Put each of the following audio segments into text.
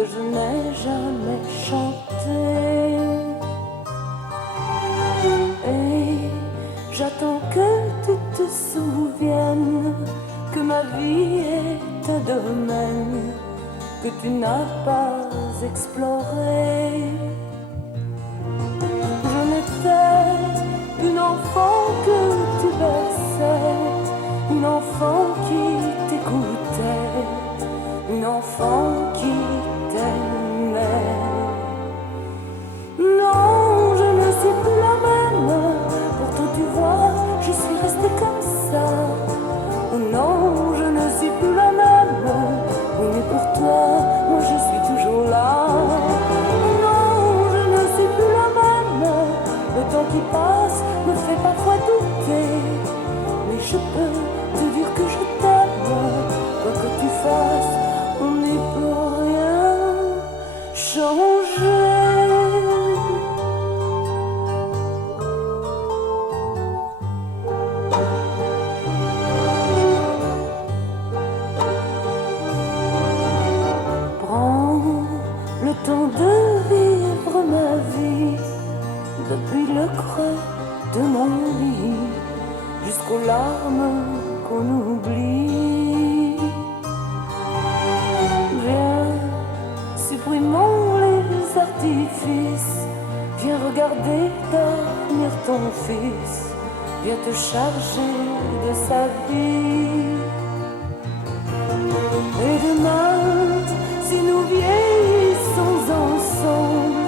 que je n'ai jamais chanté. Et j'attends que tu te souviennes que ma vie est un domaine que tu n'as pas exploré. Je n'étais qu'une enfant que tu berçais, une enfant qui t'écoutait, une enfant qui t'aimait. Non, je ne suis plus la même, pourtant tu vois, je suis restée comme ça. Oh non, je ne suis plus la même, oui mais pour toi, moi je suis toujours là. Non, je ne suis plus la même, le temps qui passe me fait parfois douter, mais je peux te dire que je t'aime, quoi que tu fasses, on n'y peut rien changer. Depuis le creux de mon lit jusqu'aux larmes qu'on oublie. Viens, supprimons les artifices. Viens regarder dormir ton fils. Viens te charger de sa vie. Et demain, si nous vieillissons ensemble,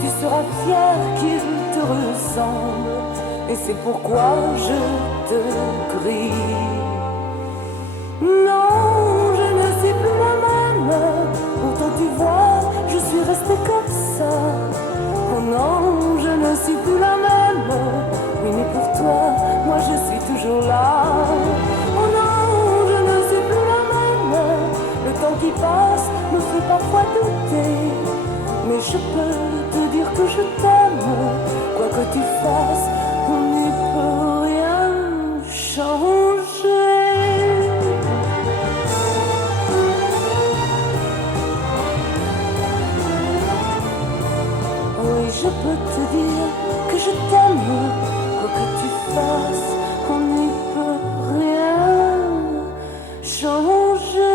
tu seras fier qu'il te ressemble, et c'est pourquoi je te crie. Non, je ne suis plus la même, pourtant tu vois, je suis restée comme ça. Oh non, je ne suis plus la même, oui mais pour toi, moi je suis toujours là. Oh non, je ne suis plus la même, le temps qui passe me fait parfois douter, mais je peux te dire que je t'aime, quoi que tu fasses, on n'y peut rien changer. Oui, je peux te dire que je t'aime, quoi que tu fasses, on n'y peut rien changer.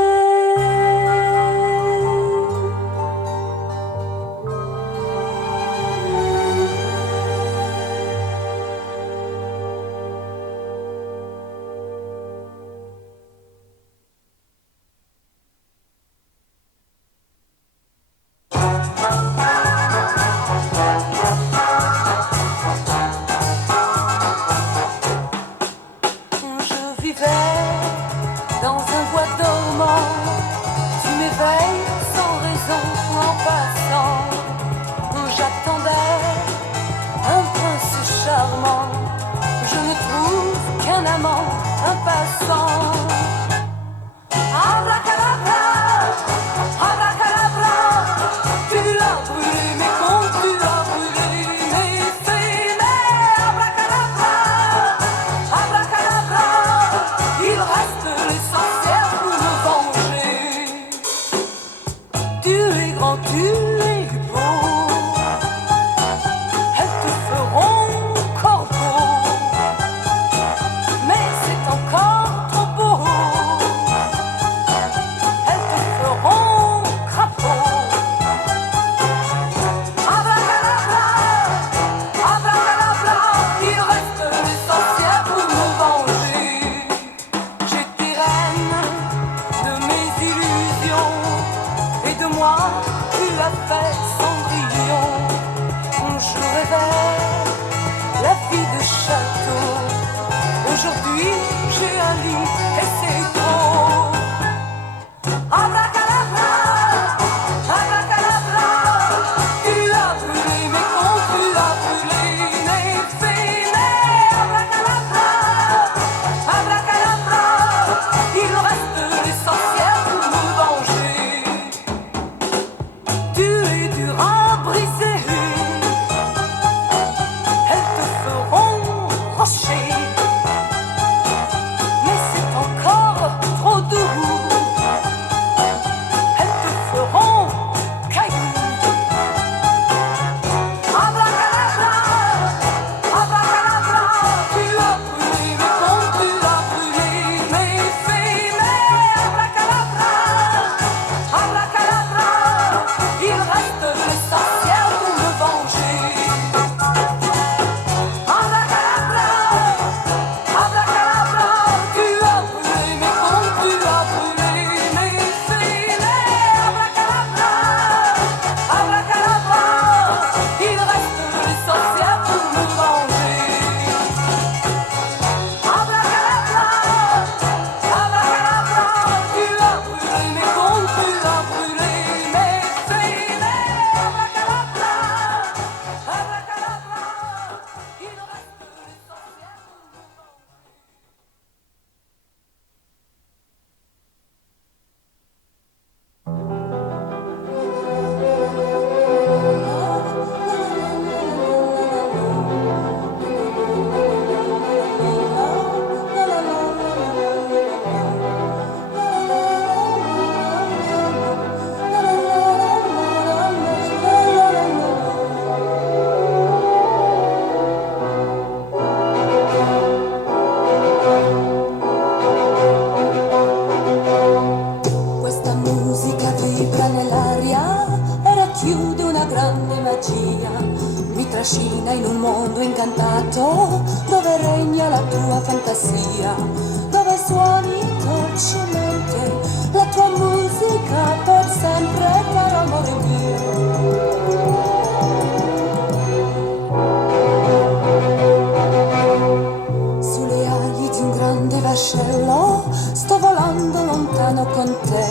Encore trop beau. tua fantasia, dove suoni dolcemente la tua musica per sempre, caro amore mio. Sulle ali di un grande vascello sto volando lontano con te,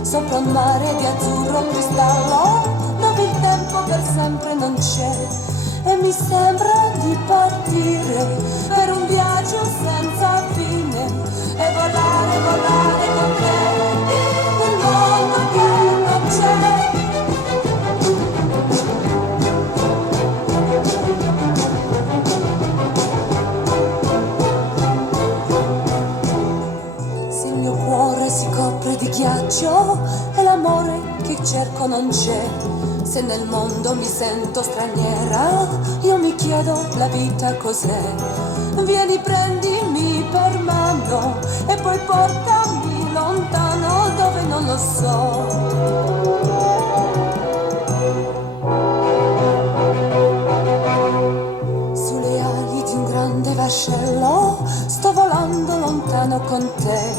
sopra un mare di azzurro cristallo dove il tempo per sempre non c'è. E mi sembra di partire per un viaggio senza fine e volare, volare con te in un mondo che non c'è. Se il mio cuore si copre di ghiaccio e l'amore che cerco non c'è, se nel mondo mi sento straniera, io mi chiedo la vita cos'è. Vieni, prendimi per mano e poi portami lontano dove non lo so. Sulle ali di un grande vascello sto volando lontano con te,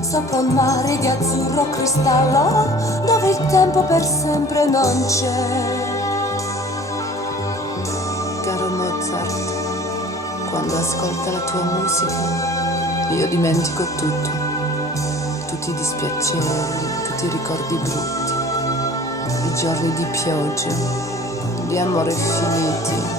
sopra un mare di azzurro cristallo dove il tempo per sempre non c'è. Caro Mozart, quando ascolto la tua musica io dimentico tutto, tutti i dispiaceri, tutti i ricordi brutti, i giorni di pioggia, di amore finiti.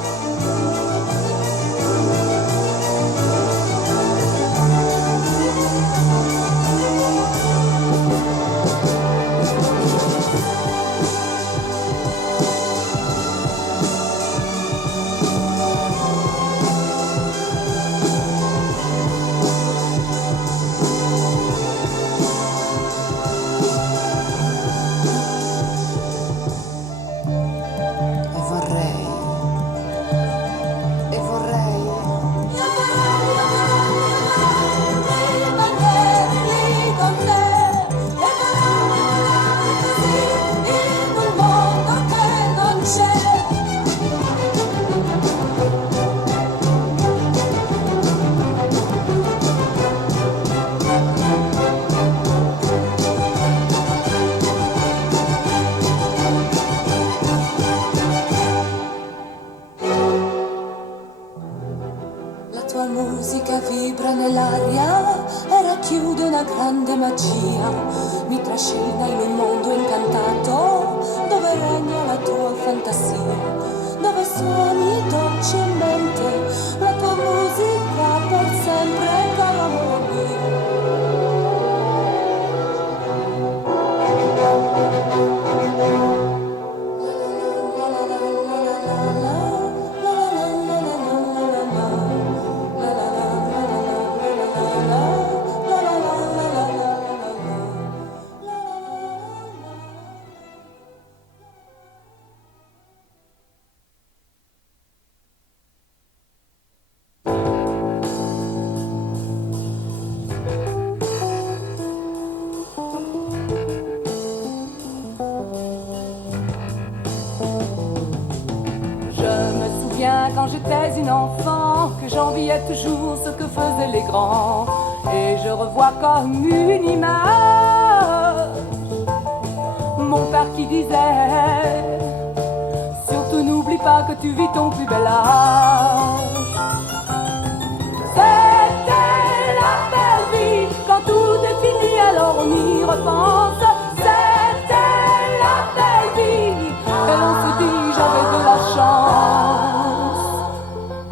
Nell'aria e racchiude una grande magia, mi trascina in un mondo incantato dove regna la tua fantasia, dove suoni dolcemente la tua musica per sempre, caro amore mio. Quand j'étais une enfant, que j'enviais toujours ce que faisaient les grands, et je revois comme une image mon père qui disait: surtout n'oublie pas que tu vis ton plus bel âge. C'était la belle vie, quand tout est fini alors on y repense. C'était la belle vie, et l'on se dit j'avais de la chance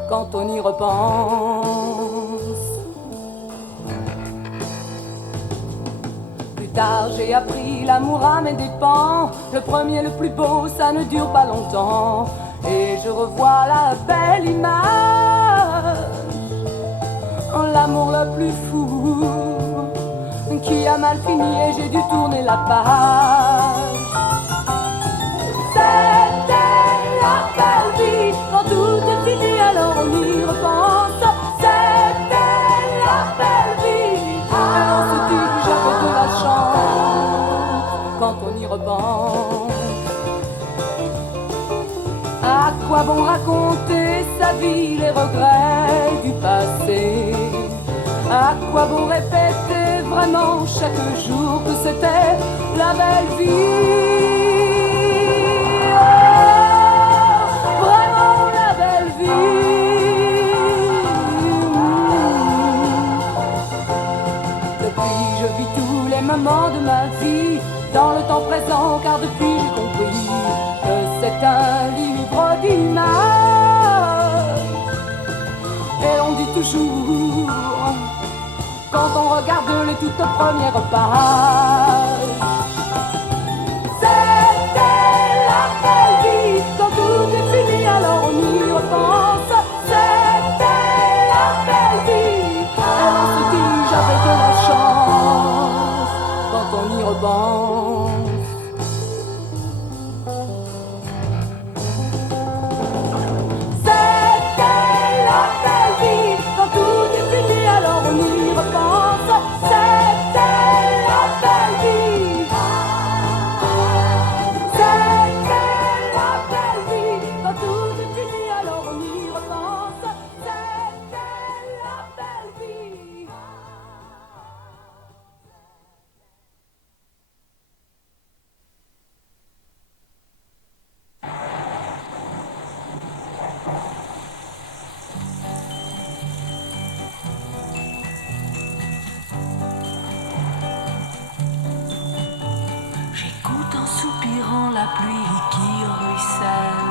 quand on y repense. Plus tard j'ai appris l'amour à mes dépens. Le premier, le plus beau, ça ne dure pas longtemps. Et je revois la belle image, l'amour le plus fou, qui a mal fini et j'ai dû tourner la page. C'était la belle vie, quand tout est fini alors on y repense. C'était la belle vie, et on se dit que j'avais de la chance quand on y repense. À quoi bon raconter sa vie, les regrets du passé? À quoi bon répéter vraiment chaque jour que c'était la belle vie? Oh, vraiment la belle vie. Depuis je vis tous les moments de ma vie dans le temps présent, car depuis j'ai compris que c'est un livre d'images. Et on dit toujours, quand on regarde les toutes premières pages, c'était la belle vie. Quand tout est fini, alors on y repense. C'était la belle vie. Et on se dit, j'avais de la chance quand on y repense. C'était la belle vie. Quand tout est fini, alors on y repense. C'était la belle vie. C'était la belle vie. Quand tout est fini, alors on y repense. C'était la belle vie. J'écoute en soupirant la pluie qui ruisselle,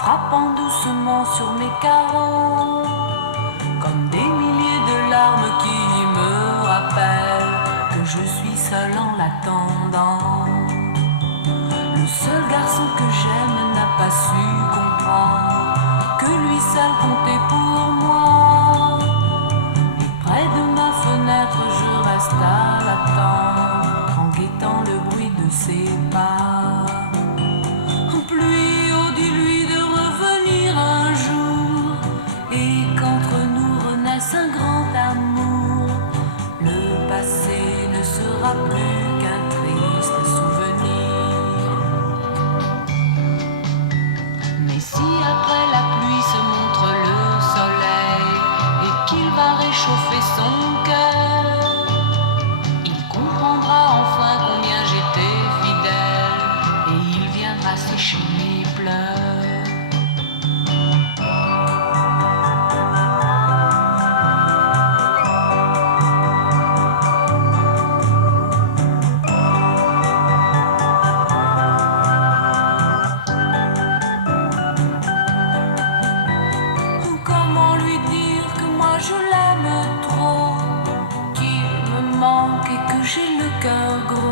frappant doucement sur mes carreaux, comme des milliers de larmes qui me rappellent que je suis seul en l'attendant. Le seul garçon que j'aime n'a pas su comprendre que lui seul comptait pour moi. Et près de ma fenêtre je reste à l'attendre, en guettant le bruit de ses pas. Pluie, oh dis-lui de revenir un jour, et qu'entre nous renaisse un grand amour. Le passé ne sera plus qu'un triste souvenir. Mais si après la pluie se montre le soleil, et qu'il va réchauffer son cœur, il comprendra enfin combien j'étais fidèle, et il viendra sécher mes pleurs. Comment lui dire que moi je l'aime trop, qu'il me manque et que j'ai le cœur gros?